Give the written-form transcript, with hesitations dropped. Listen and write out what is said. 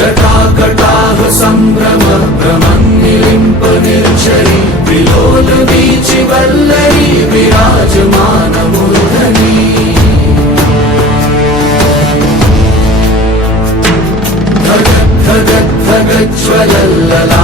जटाकटाह सम्भ्रम भ्रमन्निलिम्प निर्झरी विलोल वीचि वल्लरी विराजमान मूर्धनि धगज्ज्वलल्लला